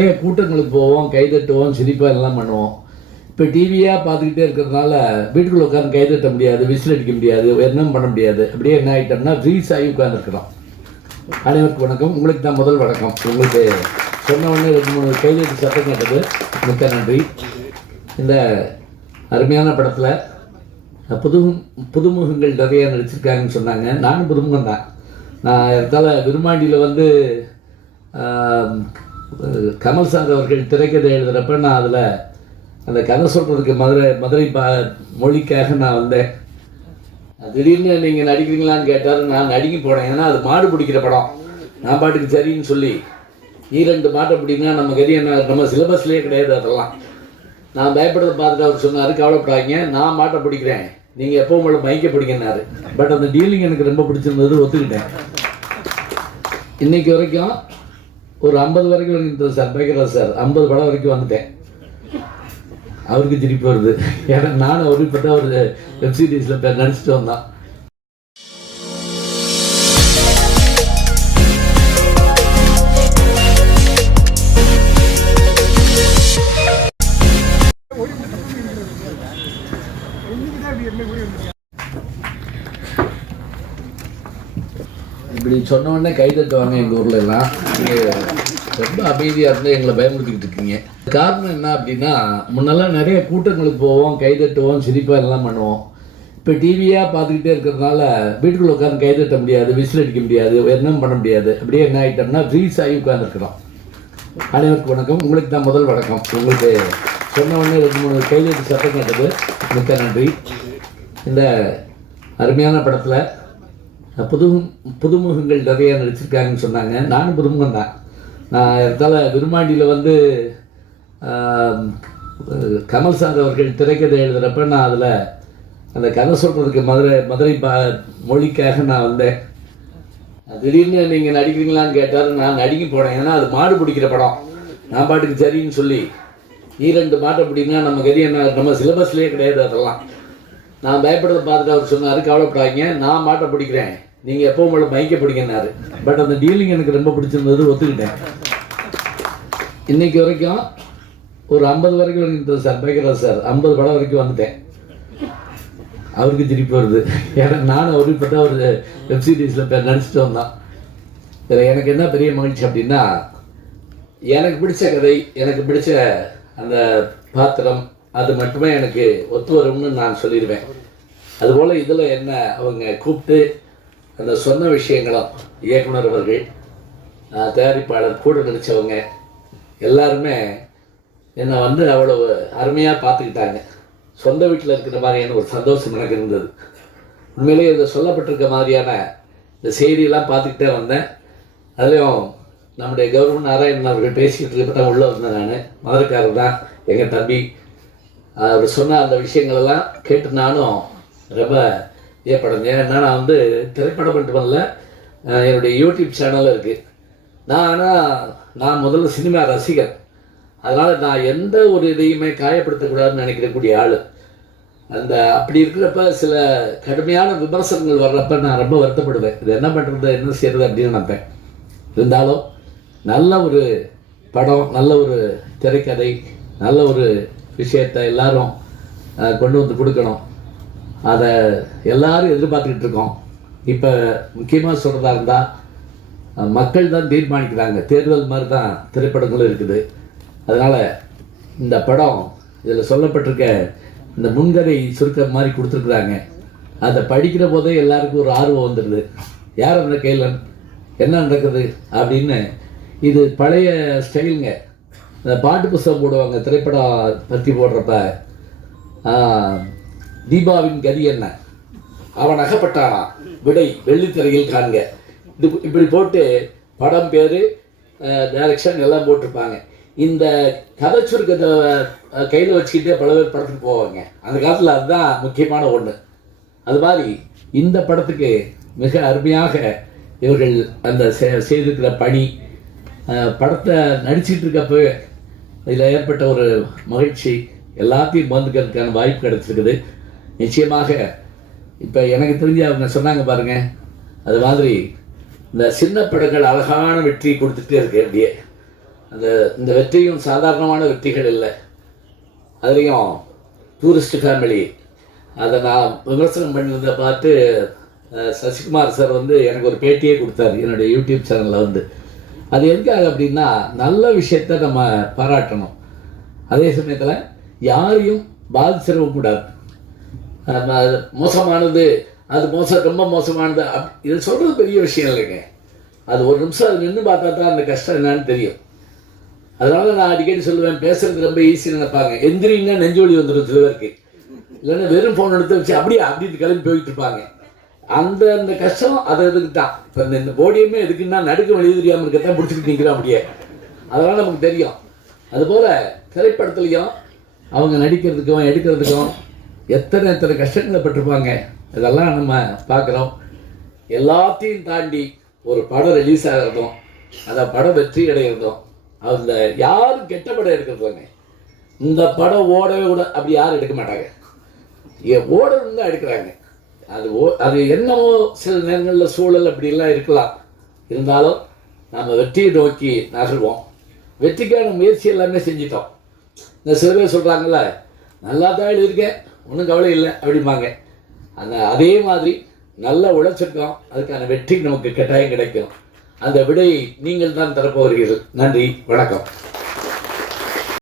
நிறைய கூட்டங்களுக்கு போவோம் கை தட்டுவோம் சிரிப்பாக எல்லாம் பண்ணுவோம். இப்போ டிவியாக பார்த்துக்கிட்டே இருக்கிறதுனால வீட்டுக்குள்ளே உட்காந்து கை தட்ட முடியாது விசில் அடிக்க முடியாது என்ன பண்ண முடியாது. அப்படியே என்ன ஆகிட்டோம்னா ஃப்ரீஸ் ஆகி உட்காந்துருக்கிறோம் அனைவருக்கும் வணக்கம். உங்களுக்கு தான் முதல் வணக்கம். உங்களுக்கு சொன்ன உடனே ரெண்டு மூணு கைதட்டு சத்தம் கேட்டது. மிக்க நன்றி. இந்த அருமையான படத்தில் புது புதுமுகங்கள் நிறைய நடிச்சிருக்காங்கன்னு சொன்னாங்க. நானும் புதுமுகம் தான் நான் இருந்தாலும் விருமாண்டியில் வந்து கமல் சார் அவர்கள் திரைக்கதை எழுதுகிறப்ப நான் அதில் அந்த கதை சொல்கிறதுக்கு மதுரை மதுரை பா மொழிக்காக நான் வந்தேன். திடீர்னு நீங்கள் நடிக்கிறீங்களான்னு கேட்டார் நான் நடிக்க போனேன் ஏன்னா அது மாடு பிடிக்கிற படம். நான் பாட்டுக்கு சரின்னு சொல்லி ஈரெண்டு மாட்டை பிடினா நம்ம கதி என்ன நம்ம சிலபஸ்லேயே கிடையாது அதெல்லாம். நான் பயப்படுறத பார்த்துட்டு அவர் சொன்னார் கவலைப்படாதீங்க நான் மாட்டை பிடிக்கிறேன். நீங்கள் எப்போ உங்களை மைக்க பிடிக்கினாரு பட் அந்த டீலிங் எனக்கு ரொம்ப பிடிச்சிருந்தது ஒத்துக்கிட்டேன். இன்னைக்கு வரைக்கும் ஒரு ஐம்பது வரைக்கும் வந்துட்டேன் சார். பேக்கராஜ் சார். ஐம்பது படம் வரைக்கும் வந்துட்டேன். அவருக்கு திருப்பி வருது. ஏன்னா நானும் அவருக்கு பார்த்தா ஒரு eh, வெப்சீரிஸில் நடிச்சுட்டு வந்தான். இப்படி சொன்ன உடனே கை தட்டுவாங்க எங்கள் ஊரில் எல்லாம் ரொம்ப அமைதியாக இருந்து எங்களை பயமுறுத்திக்கிட்டு இருக்கீங்க. காரணம் என்ன அப்படின்னா முன்னெல்லாம் நிறைய கூட்டங்களுக்கு போவோம் கை தட்டுவோம் சிரிப்பாக எல்லாம் பண்ணுவோம். இப்போ டிவியாக பார்த்துக்கிட்டே இருக்கிறதுனால வீட்டுக்குள்ளே உட்காந்து கை தட்ட முடியாது விசில் அடிக்க முடியாது என்ன பண்ண முடியாது. அப்படியே என்ன ஆகிட்டோம்னா ஃப்ரீஸ் ஆகி உட்காந்துருக்கிறோம் அனைவருக்கும் வணக்கம். உங்களுக்கு தான் முதல் வணக்கம். உங்களுக்கு சொன்ன உடனே ரெண்டு மூணு கைதட்டு சத்தம் கேட்டது. மிக்க நன்றி. இந்த அருமையான படத்தில் புது புதுமுகங்கள் நிறைய நடிச்சிருக்காங்கன்னு சொன்னாங்க. நானும் புதுமுகம் தான் நான் இருந்தாலும் விருமாண்டியில் வந்து கமல் சார் அவர்கள் திரைக்கதை எழுதுகிறப்ப நான் அதில் அந்த கதை சொல்கிறதுக்கு மதுரை மதுரை பா மொழிக்காக நான் வந்தேன். திடீர்னு நீங்கள் நடிக்கிறீங்களான்னு கேட்டார் நான் நடிக்க போனேன் ஏன்னா அது மாடு பிடிக்கிற படம். நான் பாட்டுக்கு சரின்னு சொல்லி ஈரெண்டு மாட்டை பிடினா நம்ம கதி என்ன நம்ம சிலபஸ்லேயே கிடையாது அதெல்லாம். நான் பயப்படுறதை பார்த்துட்டு அவர் சொன்னார் கவலைப்படாதீங்க நான் மாட்டை பிடிக்கிறேன். நீங்கள் எப்போ உங்களை மைக்க பிடிக்கினாரு பட் அந்த டீலிங் எனக்கு ரொம்ப பிடிச்சிருந்தது ஒத்துக்கிட்டேன். இன்னைக்கு வரைக்கும் ஒரு ஐம்பது வரைக்கும் வந்துட்டேன் சார் பேக்கராஜ் சார். ஐம்பது படம் வரைக்கும் வந்துட்டேன். அவருக்கு திருப்பி வருது. ஏன்னா நானும் அவரு இப்போ தான் ஒரு வெப்சீரிஸில் சீரிஸில் நடிச்சிட்டு வந்தான் இதில் எனக்கு என்ன பெரிய மகிழ்ச்சி அப்படின்னா எனக்கு பிடிச்ச கதை எனக்கு பிடிச்ச அந்த பாத்திரம் அது மட்டுமே எனக்கு ஒத்து வரும்னு நான் சொல்லிடுவேன். அதுபோல் இதில் என்ன அவங்க கூப்பிட்டு அந்த சொன்ன விஷயங்களும் இயக்குனர் அவர்கள் தயாரிப்பாளர் கூட நடித்தவங்க எல்லாருமே என்னை வந்து அவ்வளவு அருமையாக பார்த்துக்கிட்டாங்க. சொந்த வீட்டில் இருக்கிற மாதிரியான ஒரு சந்தோஷம் எனக்கு இருந்தது. உண்மையிலேயே இதை சொல்லப்பட்டிருக்க மாதிரியான இந்த செய்தியெல்லாம் பார்த்துக்கிட்டே வந்தேன். அதுலேயும் நம்முடைய கௌரவ நாராயணன் அவர்கள் பேசிக்கிட்டு இருக்கப்பட்ட உள்ளே வந்தேன் நான். மதுரைக்காரர் தான் எங்கள் தம்பி. அவர் சொன்ன அந்த விஷயங்களெல்லாம் கேட்டு நானும் ரொம்ப ஏற்படுங்க ஏன்னா நான் வந்து திரைப்படம் மட்டும் வரல என்னுடைய யூடியூப் சேனல் இருக்குது நான் ஆனால் நான் முதல்ல சினிமா ரசிகர் அதனால் நான் எந்த ஒரு இதையுமே காயப்படுத்தக்கூடாதுன்னு நினைக்கக்கூடிய ஆள். அந்த அப்படி இருக்கிறப்ப சில கடுமையான விமர்சனங்கள் வர்றப்ப நான் ரொம்ப வருத்தப்படுவேன். இது என்ன பண்ணுறது என்ன செய்யறது அப்படின்னு நினைப்பேன். இருந்தாலும் நல்ல ஒரு படம் நல்ல ஒரு திரைக்கதை நல்ல ஒரு விஷயத்தை எல்லாரும் கொண்டு வந்து கொடுக்கணும். அதை எல்லாரும் எதிர்பார்த்துக்கிட்டு இருக்கோம். இப்போ முக்கியமாக சொல்கிறதா இருந்தால் மக்கள் தான் தீர்மானிக்கிறாங்க. தேர்தல் மாதிரி தான் திரைப்படங்களும் இருக்குது. அதனால் இந்த படம் இதில் சொல்லப்பட்டிருக்க இந்த முன்கதை சுருக்கம் மாதிரி கொடுத்துருக்குறாங்க. அதை படிக்கிற போதே எல்லாருக்கும் ஒரு ஆர்வம் வந்துடுது. யார் அந்த கேளன்? என்ன நடக்குது? அப்படின்னு இது பழைய ஸ்டைலுங்க. இந்த பாட்டு புஸ்தகம் போடுவாங்க திரைப்படம் பற்றி போடுறப்ப. தீபாவின் கதி என்ன? அவன் அகப்பட்டானா? விடை வெள்ளித்திரையில் காண்க. இது இப்படி போட்டு படம் பேர் டைரக்ஷன் எல்லாம் போட்டிருப்பாங்க. இந்த கதை சுருக்கத்தை கையில் வச்சுக்கிட்டே பல பேர் படத்துக்கு போவாங்க. அந்த காலத்தில் அதுதான் முக்கியமான ஒன்று அது மாதிரி இந்த படத்துக்கு மிக அருமையாக இவர்கள் அந்த செய்திருக்கிற பணி படத்தை நடிச்சிட்டு இருக்கப்போ இதில் ஏற்பட்ட ஒரு மகிழ்ச்சி எல்லாத்தையும் பந்துக்கிறதுக்கான வாய்ப்பு கிடச்சிருக்குது. நிச்சயமாக இப்போ எனக்கு தெரிஞ்சு அவங்க சொன்னாங்க பாருங்க அது மாதிரி இந்த சின்ன படங்கள் அழகான வெற்றி கொடுத்துட்டே இருக்கு அப்படியே அந்த இந்த வெற்றியும் சாதாரணமான வெற்றிகள் இல்லை. அதுலேயும் டூரிஸ்ட் ஃபேமிலி அதை நான் விமர்சனம் பண்ணியிருந்த பார்த்து சசிகுமார் சார் வந்து எனக்கு ஒரு பேட்டியே கொடுத்தாரு என்னுடைய யூடியூப் சேனலில் வந்து. அது எதுக்காக அப்படின்னா நல்ல விஷயத்த நம்ம பாராட்டணும். அதே சமயத்தில் யாரையும் பாதிச்சிடவும் கூடாது. அது மோசமானது அது மோசம் ரொம்ப மோசமானது அப் இது சொல்கிறது பெரிய விஷயம் இல்லைங்க. அது ஒரு நிமிஷம் அது நின்று பார்த்தா தான் அந்த கஷ்டம் என்னன்னு தெரியும். அதனால நான் அடிக்கடி சொல்லுவேன் பேசுறது ரொம்ப ஈஸி நினைப்பாங்க. எந்திரின்னா நெஞ்சு வலி வந்துடும் சில பேருக்கு. இல்லைன்னா வெறும் ஃபோன் எடுத்து வச்சு அப்படியே அப்படின்னு கிளம்பி போயிட்டு இருப்பாங்க. அந்த அந்த கஷ்டம் அது இதுக்கு தான். இப்போ இந்த இந்த போடியமே எதுக்குன்னா நடுக்க வழி தெரியாமல் இருக்கத்தான் பிடிச்சிட்டு நிற்கிறோம் அப்படியே. அதெல்லாம் நமக்கு தெரியும். அதுபோல் திரைப்படத்துலையும் அவங்க நடிக்கிறதுக்கும் எடுக்கிறதுக்கும் எத்தனை எத்தனை கஷ்டங்களை பட்டிருப்பாங்க இதெல்லாம் நம்ம பார்க்குறோம். எல்லாத்தையும் தாண்டி ஒரு படம் ரிலீஸ் ஆகிறதும் அந்த படம் வெற்றி அடைகிறதும் அந்த யாரும் கெட்ட படம் எடுக்கிறதுங்க இந்த படம் ஓடவே கூட அப்படி யாரும் எடுக்க மாட்டாங்க. ஏ- ஓடணும் தான் எடுக்கிறாங்க. அது ஓ அது என்னவோ சில நேரங்களில் சூழல் அப்படிலாம் இருக்கலாம். இருந்தாலும் நம்ம வெற்றியை நோக்கி நகர்வோம். வெற்றிக்கான முயற்சி எல்லாமே செஞ்சிட்டோம். இந்த சில பேர் சொல்கிறாங்கல்ல நல்லா தான் எழுதியிருக்கேன் ஒன்றும் கவலை இல்லை அப்படிம்பாங்க. அந்த அதே மாதிரி நல்ல உழைச்சிருக்கோம். அதுக்கான வெற்றி நமக்கு கட்டாயம் கிடைக்கும். அந்த விடையை நீங்கள் தான் தரப்போகிறீர்கள். நன்றி. வணக்கம்.